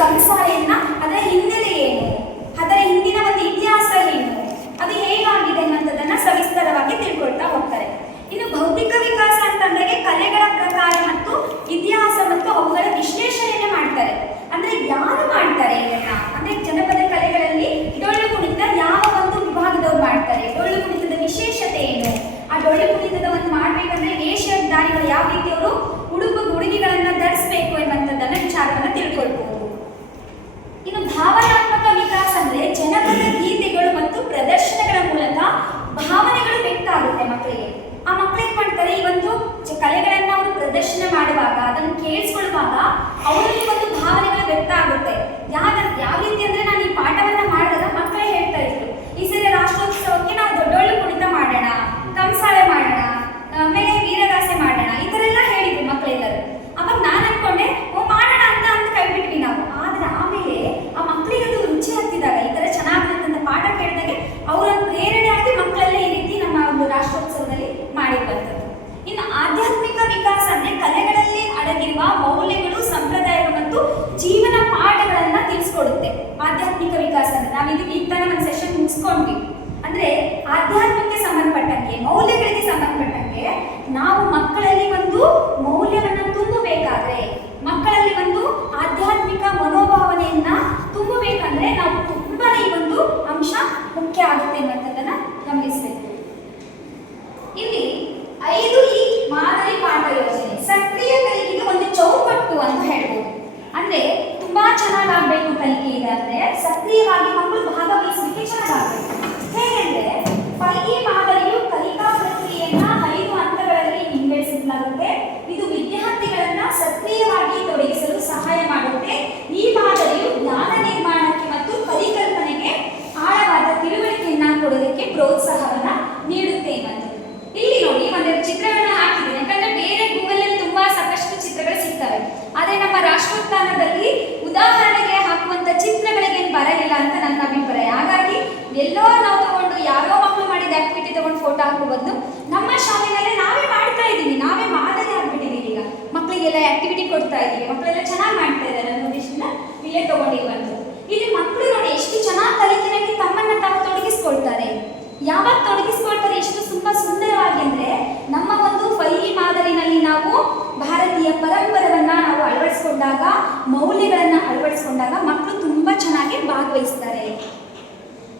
ಕಂಸಾಳೆಯನ್ನ ಅದರ ಹಿನ್ನೆಲೆ ಏನು, ಅದರ ಹಿಂದಿನ ಒಂದು ಇತಿಹಾಸ ಏನು, ಅದು ಹೇಗಾಗಿದೆ ಅನ್ನೋದನ್ನ ಸವಿಸ್ತರವಾಗಿ ತಿಳ್ಕೊಳ್ತಾ ಹೋಗ್ತಾರೆ. ಇನ್ನು ಭೌತಿಕ ವಿಕಾಸ ಅಂತಂದ್ರೆ ಕಲೆಗಳ ಪ್ರಕಾರ ಮತ್ತು ಇತಿಹಾಸ ಮತ್ತು ಅವುಗಳ ವಿಶ್ಲೇಷಣೆಯನ್ನ ಮಾಡ್ತಾರೆ. ಅಂದ್ರೆ ಯಾರು ಮಾಡ್ತಾರೆ ಇದನ್ನ, ಅಂದ್ರೆ ಜನಪದ ಕಲೆಗಳಲ್ಲಿ ಡೊಳ್ಳು ಕುಣಿತ ಯಾವ ಒಂದು ವಿಭಾಗದವ್ರು ಮಾಡ್ತಾರೆ, ಡೊಳ್ಳು ಕುಣಿತದ ವಿಶೇಷತೆ ಏನು, ಆ ಡೊಳ್ಳು ಕುಣಿತದ ಒಂದು ಮಾಡ್ಬೇಕಂದ್ರೆ ವೇಷಧಾರಿಗಳು ಯಾವ ರೀತಿಯವರು ಉಡುಗೆಗಳನ್ನ ಧರಿಸಬೇಕು ಎಂಬಂತದ್ದನ್ನ ವಿಚಾರವನ್ನ ತಿಳ್ಕೊಳ್ಬಹುದು. ಇನ್ನು ಭಾವನಾತ್ಮಕ ವಿಕಾಸ ಅಂದ್ರೆ ಜನಪದ ಗೀತೆಗಳು ಮತ್ತು ಪ್ರದರ್ಶನಗಳ ಮೂಲಕ ಭಾವನೆಗಳು ವ್ಯಕ್ತ ಆಗುತ್ತೆ ಮಕ್ಕಳಿಗೆ. ಆ ಮಕ್ಕಳು ಏನ್ ಮಾಡ್ತಾರೆ, ಈ ಒಂದು ಕಲೆಗಳನ್ನ ಅವರು ಪ್ರದರ್ಶನ ಮಾಡುವಾಗ ಅದನ್ನು ಕೇಳಿಸ್ಕೊಳ್ಳುವಾಗ ಅವರಲ್ಲಿ ಒಂದು ಭಾವನೆಗಳು ವ್ಯಕ್ತ ಆಗುತ್ತೆ. ಯಾವ ರೀತಿ ಅಂದ್ರೆ ನಾನು ಈ ಪಾಠವನ್ನ ಮಾಡಿದಾಗ ಮಕ್ಕಳೇ ಹೇಳ್ತಾ ಇದ್ರು, ಈ ಸರಿ ರಾಷ್ಟ್ರೋತ್ಸವಕ್ಕೆ ನಾವು ದೊಡ್ಡೊಳ್ಳು ಕುಣಿತ ಮಾಡೋಣ, ಕಂಸಾಳೆ ಮಾಡೋಣ, ಆಮೇಲೆ ವೀರಗಾಸೆ ಮಾಡೋಣ, ಈ ತರ ಎಲ್ಲ ಹೇಳಿದ್ರು ಮಕ್ಕಳೆಲ್ಲರೂ. ಅವಾಗ ನಾನು ಅನ್ಕೊಂಡೆ ಮಾಡೋಣ ಅಂತ ಕೈ ಬಿಟ್ವಿ ನಾವು. ಆದ್ರೆ ಆಮೇಲೆ ಆ ಮಕ್ಕಳಿಗೆ ಅದು ರುಚಿ ಹತ್ತಿದಾಗ, ಈ ತರ ಚೆನ್ನಾಗಿರುತ್ತಂತ ಪಾಠ ಕೇಳಿದಾಗೆ ಅವರ ಪ್ರೇರಣೆ ಆಗಿ ಮಕ್ಕಳೆಲ್ಲ ಈ ರೀತಿ ನಮ್ಮ ಒಂದು ರಾಷ್ಟ್ರೋತ್ಸವದಲ್ಲಿ ಮಾಡಿರುವಂಥದ್ದು. ಇನ್ನು ಆಧ್ಯಾತ್ಮಿಕ ವಿಕಾಸ ಅಂದ್ರೆ ಕಲೆಗಳಲ್ಲಿ ಅಡಗಿರುವ ಮೌಲ್ಯಗಳು, ಸಂಪ್ರದಾಯಗಳು ಮತ್ತು ಜೀವನ ಪಾಠಗಳನ್ನ ತಿಳಿಸ್ಕೊಡುತ್ತೆ. ಆಧ್ಯಾತ್ಮಿಕ ವಿಕಾಸ ಅಂದ್ರೆ ನಾವಿದು ಈಗ ತಾನೇ ಒಂದು ಸೆಷನ್ ಮುಗಿಸ್ಕೊಂಡ್ವಿ. ಅಂದ್ರೆ ಆಧ್ಯಾತ್ಮಕ್ಕೆ ಸಂಬಂಧಪಟ್ಟಂಗೆ, ಮೌಲ್ಯಗಳಿಗೆ ಸಂಬಂಧಪಟ್ಟಂಗೆ ನಾವು ಮಕ್ಕಳಲ್ಲಿ ಒಂದು ಮೌಲ್ಯವನ್ನ ತುಂಬಬೇಕಾದ್ರೆ, ಮಕ್ಕಳಲ್ಲಿ ಒಂದು ಆಧ್ಯಾತ್ಮಿಕ ಮನೋಭಾವನೆಯನ್ನ ತುಂಬಬೇಕಂದ್ರೆ ನಾವು ತುಂಬಾ ಈ ಒಂದು ಅಂಶ ಮುಖ್ಯ ಆಗುತ್ತೆ ಅನ್ನೋದನ್ನ ಗಮನಿಸಬೇಕು. ಇಲ್ಲಿ 5 ಮಾದರಿ ಪಾಠ ಯೋಜನೆ ಸಕ್ರಿಯ ಕಲಿಕೆಗೆ ಒಂದು ಚೌಕಟ್ಟು ಅಂತ ಹೇಳ್ಬೋದು. ಅಂದ್ರೆ ತುಂಬಾ ಚೆನ್ನಾಗಾಗಬೇಕು ಕಲಿಕೆ ಇದೆ ಅಂದ್ರೆ ಸಕ್ರಿಯವಾಗಿ ಮಕ್ಕಳು ಭಾಗವಹಿಸಲಿಕ್ಕೆ ಚೆನ್ನಾಗಾಗಬೇಕು. ಹೇಗೆಂದ್ರೆ ಈ ಮಾದರಿಯು ಕಲಿಕಾ ಪ್ರಕ್ರಿಯೆಯನ್ನ 5 ಹಂತಗಳಲ್ಲಿ ವಿಂಗಡಿಸಲಾಗುತ್ತೆ. ಇದು ವಿದ್ಯಾರ್ಥಿಗಳನ್ನ ಸಕ್ರಿಯವಾಗಿ ತೊಡಗಿಸಲು ಸಹಾಯ ಮಾಡುತ್ತೆ. ಈ ಮಾದರಿಯು ಜ್ಞಾನ ನಿರ್ಮಾಣಕ್ಕೆ ಮತ್ತು ಪರಿಕಲ್ಪನೆಗೆ ಆಳವಾದ ತಿಳುವಳಿಕೆಯನ್ನ ಕೊಡೋದಕ್ಕೆ ಪ್ರೋತ್ಸಾಹವನ್ನ ನೀಡುತ್ತೆ ಅನ್ನೋದು. ಇಲ್ಲಿ ನೋಡಿ ಒಂದೆರಡು ಚಿತ್ರಗಳನ್ನ ಹಾಕಿದ್ದೀನಿ, ಯಾಕಂದ್ರೆ ಬೇರೆ ಗೂಗಲ್ ಅಲ್ಲಿ ತುಂಬಾ ಸಾಕಷ್ಟು ಚಿತ್ರಗಳು ಸಿಗ್ತವೆ. ಆದ್ರೆ ನಮ್ಮ ರಾಷ್ಟ್ರೋತ್ಥಾನದಲ್ಲಿ ಉದಾಹರಣೆಗೆ ಹಾಕುವಂತ ಚಿತ್ರಗಳಿಗೆ ಬರಲಿಲ್ಲ ಅಂತ ನನ್ನ ಅಭಿಪ್ರಾಯ. ಹಾಗಾಗಿ ಎಲ್ಲೋ ನಾವು ತಗೊಂಡು ಯಾರೋ ಮಕ್ಕಳು ಮಾಡಿದ ಆಕ್ಟಿವಿಟಿ ತಗೊಂಡು ಫೋಟೋ ಹಾಕೋ ಬದಲು ನಮ್ಮ ಶಾಲೆಯಲ್ಲೇ ನಾವೇ ಮಾಡ್ತಾ ಇದ್ದೀವಿ, ನಾವೇ ಮಾದರಿ ಆಗ್ಬಿಟ್ಟಿದ್ದೀವಿ. ಈಗ ಮಕ್ಕಳಿಗೆಲ್ಲ ಆಕ್ಟಿವಿಟಿ ಕೊಡ್ತಾ ಇದ್ದೀವಿ, ಮಕ್ಕಳೆಲ್ಲ ಚೆನ್ನಾಗಿ ಮಾಡ್ತಾ ಇದ್ದಾರೆ ಅನ್ನೋ ಉದ್ದೇಶದಿಂದ ಇಲ್ಲೇ ತಗೊಂಡಿರುವಂಥದ್ದು. ಇಲ್ಲಿ ಮಕ್ಕಳು ನೋಡಿ ಎಷ್ಟು ಚೆನ್ನಾಗಿ ಕಲಿಕೆಯಲ್ಲಿ ತಮ್ಮನ್ನ ತಾವು ತೊಡಗಿಸ್ಕೊಳ್ತಾರೆ. ಯಾವಾಗ ತೊಡಗಿಸ್ಕೊಳ್ತಾರೆ ಎಷ್ಟು ತುಂಬಾ ಸುಂದರವಾಗಿ ಅಂದ್ರೆ ನಮ್ಮ ಒಂದು 5 ಮಾದರಿನಲ್ಲಿ ನಾವು ಭಾರತೀಯ ಪರಂಪರೆಯನ್ನ ನಾವು ಅಳವಡಿಸಿಕೊಂಡಾಗ, ಮೌಲ್ಯಗಳನ್ನ ಅಳವಡಿಸಿಕೊಂಡಾಗ ಮಕ್ಕಳು ತುಂಬಾ ಚೆನ್ನಾಗಿ ಭಾಗವಹಿಸ್ತಾರೆ.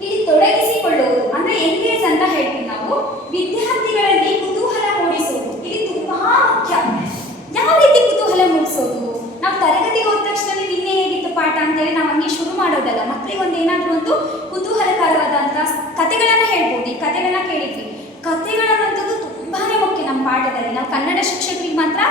ಇಲ್ಲಿ ತೊಡಗಿಸಿಕೊಳ್ಳುವುದು ಅಂದ್ರೆ ಎಂಗೇಜ್ ಅಂತ ಹೇಳ್ತೀವಿ ನಾವು. ವಿದ್ಯಾರ್ಥಿಗಳಲ್ಲಿ ಕುತೂಹಲ ಮೂಡಿಸುವುದು ಇಲ್ಲಿ ತುಂಬಾ ಮುಖ್ಯ. ಯಾವ ರೀತಿ ಕುತೂಹಲ ಮೂಡಿಸೋದು, ನಾವು ತರಗತಿಗೆ ಹೋದ ತಕ್ಷಣ ನಿನ್ನೆ ಹೇಗಿತ್ತು ಪಾಠ ಅಂತೇಳಿ ನಾವು ಹಂಗೆ ಶುರು ಮಾಡೋದಲ್ಲ. ಮಕ್ಕಳಿಗೆ ಒಂದು ಏನಾದರೂ ಒಂದು ಕುತೂಹಲಕರವಾದಂಥ ಕಥೆಗಳನ್ನ ಹೇಳ್ಬೋದು. ಈ ಕಥೆಗಳನ್ನ ಕೇಳಿದ್ವಿ, ಕಥೆಗಳನ್ನಂಥದ್ದು ತುಂಬಾನೇ ಮುಖ್ಯ ನಮ್ಮ ಪಾಠದಲ್ಲಿ. ನಾವು ಕನ್ನಡ ಶಿಕ್ಷಕರಿಗೆ ಮಾತ್ರ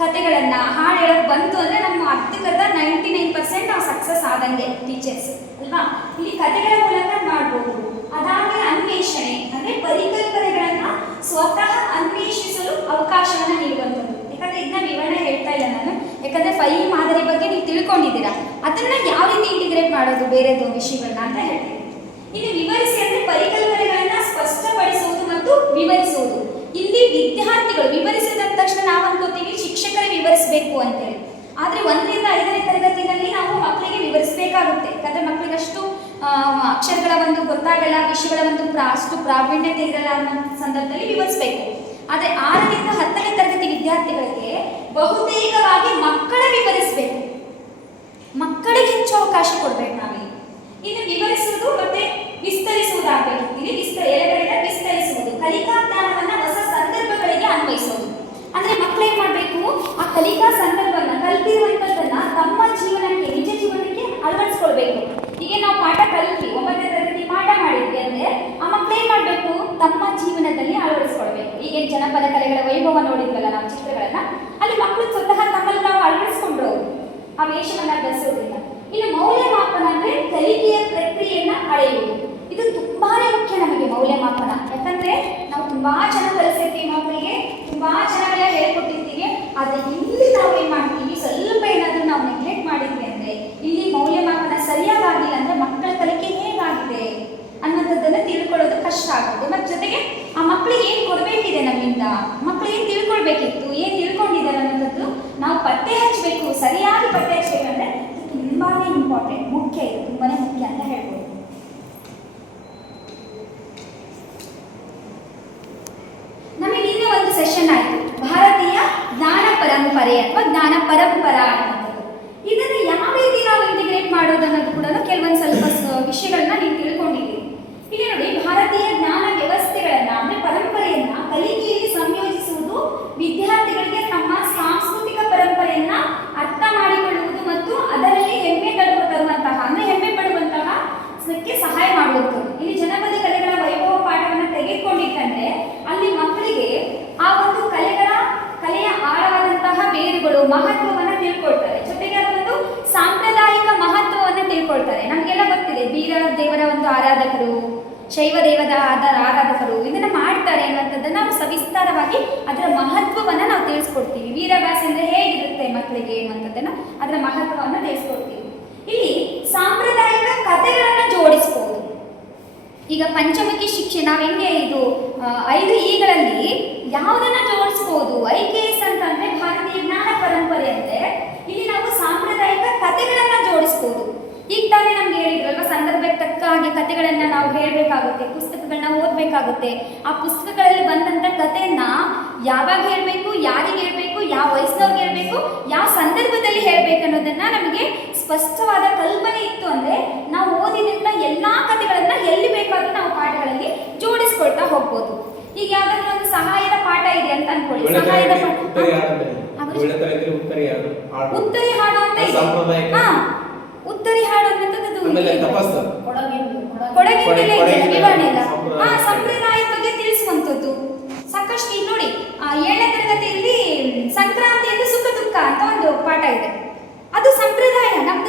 ಕಥೆಗಳನ್ನ ಹಾಡು ಹೇಳಕ್ ಬಂತು ಅಂದ್ರೆ ನಮ್ಮ ಅರ್ಧಕ್ಕರ್ಧ 99% ನಾವು ಸಕ್ಸಸ್ ಆದಂಗೆ ಟೀಚರ್ಸ್ ಅಲ್ವಾ. ಇಲ್ಲಿ ಕಥೆಗಳ ಮೂಲಕ ಮಾಡ್ಬೋದು. ಅದಾದ್ಮೇಲೆ ಅನ್ವೇಷಣೆ ಅಂದ್ರೆ ಪರಿಕಲ್ಪನೆಗಳನ್ನ ಸ್ವತಃ ಅನ್ವೇಷಿಸಲು ಅವಕಾಶವನ್ನ ನೀಡುವಂಥದ್ದು. ಯಾಕಂದ್ರೆ ಇದನ್ನ ವಿವರಣೆ ಹೇಳ್ತಾ ಇಲ್ಲ ನಾನು, ಯಾಕಂದ್ರೆ 5 ಮಾದರಿ ಬಗ್ಗೆ ನೀವು ತಿಳ್ಕೊಂಡಿದ್ದೀರಾ, ಅದನ್ನ ಯಾವ ರೀತಿ ಇಂಟಿಗ್ರೇಟ್ ಮಾಡೋದು ಬೇರೆದು ವಿಷಯಗಳನ್ನ ಅಂತ ಹೇಳ್ತೀನಿ. ಇನ್ನು ವಿವರಿಸಿ ಅಂದ್ರೆ ಪರಿಕಲ್ಪನೆಗಳನ್ನ ಸ್ಪಷ್ಟಪಡಿಸುವುದು ಮತ್ತು ವಿವರಿಸುವುದು. ಇಲ್ಲಿ ವಿದ್ಯಾರ್ಥಿಗಳು ವಿವರಿಸಿದ ತಕ್ಷಣ ನಾವು ಅನ್ಕೋತೀವಿ ಶಿಕ್ಷಕರೇ ವಿವರಿಸಬೇಕು ಅಂತೇಳಿ. ಆದ್ರೆ 1 ರಿಂದ 5ನೇ ತರಗತಿಯಲ್ಲಿ ನಾವು ಮಕ್ಕಳಿಗೆ ವಿವರಿಸಬೇಕಾಗುತ್ತೆ. ಯಾಕಂದ್ರೆ ಮಕ್ಕಳಿಗೆ ಅಷ್ಟು ಅಕ್ಷರಗಳ ಒಂದು ಗೊತ್ತಾಗಲ್ಲ, ವಿಷಯಗಳ ಒಂದು ಅಷ್ಟು ಪ್ರಾವೀಣ್ಯತೆ ಇರಲ್ಲ ಅನ್ನೋ ಸಂದರ್ಭದಲ್ಲಿ ವಿವರಿಸಬೇಕು. ಆದ್ರೆ 6 ರಿಂದ 10ನೇ ತರಗತಿ ವಿದ್ಯಾರ್ಥಿಗಳಿಗೆ ಬಹುತೇಕವಾಗಿ ಮಕ್ಕಳ ವಿವರಿಸಬೇಕು, ಮಕ್ಕಳಿಗೆ ಹೆಚ್ಚು ಅವಕಾಶ ಕೊಡ್ಬೇಕು ನಾವೇ. ಇನ್ನು ವಿವರಿಸುವುದು ಮತ್ತೆ ವಿಸ್ತರಿಸುವುದಾಗಬೇಕು. ಇಲ್ಲಿ ವಿಸ್ತರಿಸುವುದು ಕಲಿಕಾ ಜ್ಞಾನವನ್ನ ಹೊಸ ಸಂದರ್ಭಗಳಿಗೆ ಅನ್ವಯಿಸುವುದು. ಅಂದ್ರೆ ಮಕ್ಕಳು ಏನ್ ಮಾಡ್ಬೇಕು, ಆ ಕಲಿಕಾ ಸಂದರ್ಭವನ್ನ ಕಲ್ತಿರುವಂತದ್ದನ್ನ ತಮ್ಮ ಜೀವನಕ್ಕೆ, ನಿಜ ಜೀವನಕ್ಕೆ ಅಳವಡಿಸ್ಕೊಳ್ಬೇಕು. ಈಗ ನಾವು ಪಾಠ ಕಲಿತ್ವಿ, 9ನೇ ತರಗತಿ ಪಾಠ ಮಾಡಿದ್ವಿ ಅಂದ್ರೆ ಆ ಮಕ್ಕಳು ಏನ್ ಮಾಡ್ಬೇಕು, ತಮ್ಮ ಜೀವನದಲ್ಲಿ ಅಳವಡಿಸ್ಕೊಳ್ಬೇಕು. ಈಗ ಜನಪದ ಕಲೆಗಳ ವೈಭವ ನೋಡಿದ್ವಲ್ಲ ನಾವು ಚಿತ್ರಗಳನ್ನ, ಅಲ್ಲಿ ಮಕ್ಕಳು ಸ್ವತಃ ತಮ್ಮಲ್ಲಿ ನಾವು ಅಳವಡಿಸ್ಕೊಂಡ್ರು ಆ ವೇಷವನ್ನ ಧರಿಸೋದ್ರಿಂದ. ಇನ್ನು ಮೌಲ್ಯಮಾಪನ ಅಂದ್ರೆ ಕಲಿಕೆಯ ಪ್ರಕ್ರಿಯೆಯನ್ನ ಅಳೆಯುವುದು. ಇದು ತುಂಬಾನೇ ಮುಖ್ಯ ನಮಗೆ ಮೌಲ್ಯಮಾಪನ. ಯಾಕಂದ್ರೆ ನಾವು ತುಂಬಾ ಚೆನ್ನಾಗಿ ಕಲಿಸಿರ್ತೀವಿ, ಮಕ್ಕಳಿಗೆ ತುಂಬಾ ಚೆನ್ನಾಗೆಲ್ಲ ಹೇಳ್ಕೊಟ್ಟಿರ್ತೀವಿ. ಆದ್ರೆ ಇಲ್ಲಿ ನಾವು ಏನ್ ಮಾಡ್ತೀವಿ, ಸ್ವಲ್ಪ ಏನಾದ್ರೂ ನಾವು ನೆಗ್ಲೆಕ್ಟ್ ಮಾಡಿದ್ವಿ ಅಂದ್ರೆ, ಇಲ್ಲಿ ಮೌಲ್ಯಮಾಪನ ಸರಿಯಾಗಿಲ್ಲ ಅಂದ್ರೆ ಮಕ್ಕಳ ಕಲಿಕೆ ಹೇಗಾಗಿದೆ ಅನ್ನೋದನ್ನ ತಿಳ್ಕೊಳ್ಳೋದು ಕಷ್ಟ ಆಗುತ್ತೆ. ಮತ್ತೆ ಜೊತೆಗೆ ಆ ಮಕ್ಕಳಿಗೆ ಏನ್ ಕೊಡ್ಬೇಕಿದೆ ನಮ್ಮಿಂದ, ಮಕ್ಕಳು ಏನ್ ತಿಳ್ಕೊಳ್ಬೇಕಿತ್ತು, ಏನ್ ತಿಳ್ಕೊಂಡಿದ್ದಾರೆ ಅನ್ನೋದನ್ನು ನಾವು ಪತ್ತೆ ಹಚ್ಚಬೇಕು. ಸರಿಯಾಗಿ ಪತ್ತೆ ಹಚ್ಚಬೇಕಂದ್ರೆ ತುಂಬಾನೇ ಇಂಪಾರ್ಟೆಂಟ್, ಮುಖ್ಯ, ಇದು ತುಂಬಾನೇ ಮುಖ್ಯ ಅಂತ ಹೇಳ್ಬೋದು. ನಮಗೆ ಇನ್ನೂ ಒಂದು ಸೆಷನ್ ಆಯಿತು, ಭಾರತೀಯ ಜ್ಞಾನ ಪರಂಪರೆ ಅಥವಾ ಜ್ಞಾನ ಪರಂಪರಾ ಅನ್ನೋದು. ಇದನ್ನು ಯಾವ ರೀತಿ ನಾವು ಇಂಟಿಗ್ರೇಟ್ ಮಾಡೋದು ಅನ್ನೋದು ಕೂಡ ಕೆಲವೊಂದು ಸ್ವಲ್ಪ ವಿಷಯಗಳನ್ನ ನೀವು ತಿಳ್ಕೊಂಡಿದ್ದೀರಿ. ಇಲ್ಲಿ ನೋಡಿ, ಭಾರತೀಯ ಜ್ಞಾನ ವ್ಯವಸ್ಥೆಗಳನ್ನ ಅಂದ್ರೆ ಪರಂಪರೆಯನ್ನ ಕಲಿಕೆಯಲ್ಲಿ ಸಂಯೋಜಿಸುವುದು, ವಿದ್ಯಾರ್ಥಿಗಳಿಗೆ ತಮ್ಮ ಸಾಂಸ್ಕೃತಿಕ ಪರಂಪರೆಯನ್ನ ಅರ್ಥ ಮಾಡಿಕೊಳ್ಳುವುದು ಮತ್ತು ಅದರಲ್ಲಿ ಹೆಮ್ಮೆ ತರುವಂತಹ ಅಂದ್ರೆ ಹೆಮ್ಮೆ ಪಡುವಂತಹ ಸಹಾಯ ಮಾಡುವಂಥದ್ದು. ಇಲ್ಲಿ ಜನಪದ ಕಲೆಗಳ ವೈಭವ ಪಾಠವನ್ನು ತೆಗೆದುಕೊಂಡಿದ್ದಂದ್ರೆ ಅಲ್ಲಿ ಮಕ್ಕಳಿಗೆ ಆ ಒಂದು ಕಲೆಯ ಆಳವಾದಂತಹ ಬೇರುಗಳು, ಮಹತ್ವವನ್ನು ತಿಳ್ಕೊಳ್ತಾರೆ. ಜೊತೆಗೆ ಅದೊಂದು ಸಾಂಪ್ರದಾಯಿಕ ಮಹತ್ವವನ್ನು ತಿಳ್ಕೊಳ್ತಾರೆ. ನಮಗೆಲ್ಲ ಗೊತ್ತಿದೆ, ಬೀರ ದೇವರ ಒಂದು ಆರಾಧಕರು, ಶೈವ ದೇವದ ಆರಾಧಕರು ಇದನ್ನ ಮಾಡ್ತಾರೆ ಅನ್ನುವಂಥದ್ದನ್ನ ನಾವು ಸವಿಸ್ತಾರವಾಗಿ ಅದರ ಮಹತ್ವವನ್ನು ನಾವು ತಿಳಿಸ್ಕೊಡ್ತೀವಿ. ವೀರಗಾಸೆ ಅಂದ್ರೆ ಹೇಗಿರುತ್ತೆ ಮಕ್ಕಳಿಗೆ ಅನ್ನುವಂಥದ್ದನ್ನ ಅದರ ಮಹತ್ವವನ್ನು ತಿಳಿಸ್ಕೊಡ್ತೀವಿ. ಇಲ್ಲಿ ಸಾಂಪ್ರದಾಯಿಕ ಕಥೆಗಳನ್ನ ಜೋಡಿಸಬಹುದು. ಈಗ ಪಂಚಮುಖಿ ಶಿಕ್ಷೆ ನಾವು ಹೆಂಗೆ ಇದು 5 ಈಗಳಲ್ಲಿ ಯಾವುದನ್ನ ಜೋಡಿಸಬಹುದು? IKS ಅಂತಂದ್ರೆ ಭಾರತೀಯ ಜ್ಞಾನ ಪರಂಪರೆ ಅಂದ್ರೆ ಇಲ್ಲಿ ನಾವು ಸಾಂಪ್ರದಾಯಿಕ ಕಥೆಗಳನ್ನ ಜೋಡಿಸಬಹುದು. ಈಗ ತಾನೇ ನಮ್ಗೆ ಹೇಳಿದ್ರಲ್ವ, ಸಂದರ್ಭಕ್ಕೆ ತಕ್ಕ ಹಾಗೆ ಕಥೆಗಳನ್ನ ನಾವು ಹೇಳಬೇಕಾಗುತ್ತೆ, ಪುಸ್ತಕಗಳನ್ನ ಓದಬೇಕಾಗುತ್ತೆ. ಆ ಪುಸ್ತಕಗಳಲ್ಲಿ ಬಂದಂತ ಕಥೆಯನ್ನ ಯಾವಾಗ ಹೇಳಬೇಕು, ಯಾರಿಗೆ ಹೇಳಬೇಕು, ಯಾವ ವಯಸ್ಸಿನವ್ರಿಗೆ ಹೇಳಬೇಕು, ಯಾವ ಸಂದರ್ಭದಲ್ಲಿ ಹೇಳಬೇಕು ಅನ್ನೋದನ್ನ ನಮಗೆ ಸ್ಪಷ್ಟವಾದ ಕಲ್ಪನೆ ಇತ್ತು ಅಂದ್ರೆ ನಾವು ಓದಿದಂತ ಎಲ್ಲಾ ಕಥೆಗಳನ್ನ ಎಲ್ಲಿ ಬೇಕಾದ್ರೂ ನಾವು ಪಾಠಗಳಲ್ಲಿ ಜೋಡಿಸ್ಕೊಳ್ತಾ ಹೋಗ್ಬೋದು. ಈಗ ಯಾವ್ದಾದ್ರು ಒಂದು ಸಹಾಯದ ಪಾಠ ಇದೆ ಅಂತ ಅನ್ಕೊಳ್ಳಿ, ಸಹಾಯದ ಪಾಠ ಉತ್ತರಿ ಹಾಡು ಅಂತ ಇದೆ. ಉತ್ತರಿ ಹಾಡು ಅನ್ನೋದು ಕೊಡಗಿನ ವಿವರಣೆ ಇಲ್ಲ, ಸಂಪ್ರದಾಯದ ಬಗ್ಗೆ ತಿಳಿಸುವಂಥದ್ದು ಸಾಕಷ್ಟು. ಈಗ ನೋಡಿ, 7ನೇ ತರಗತಿಯಲ್ಲಿ ಸಂಕ್ರಾಂತಿ ಎಂದು ಸುಖ ದುಃಖ ಅಂತ ಒಂದು ಪಾಠ ಇದೆ. ಅದು ಸಂಪ್ರದಾಯ, ನಮ್ಮ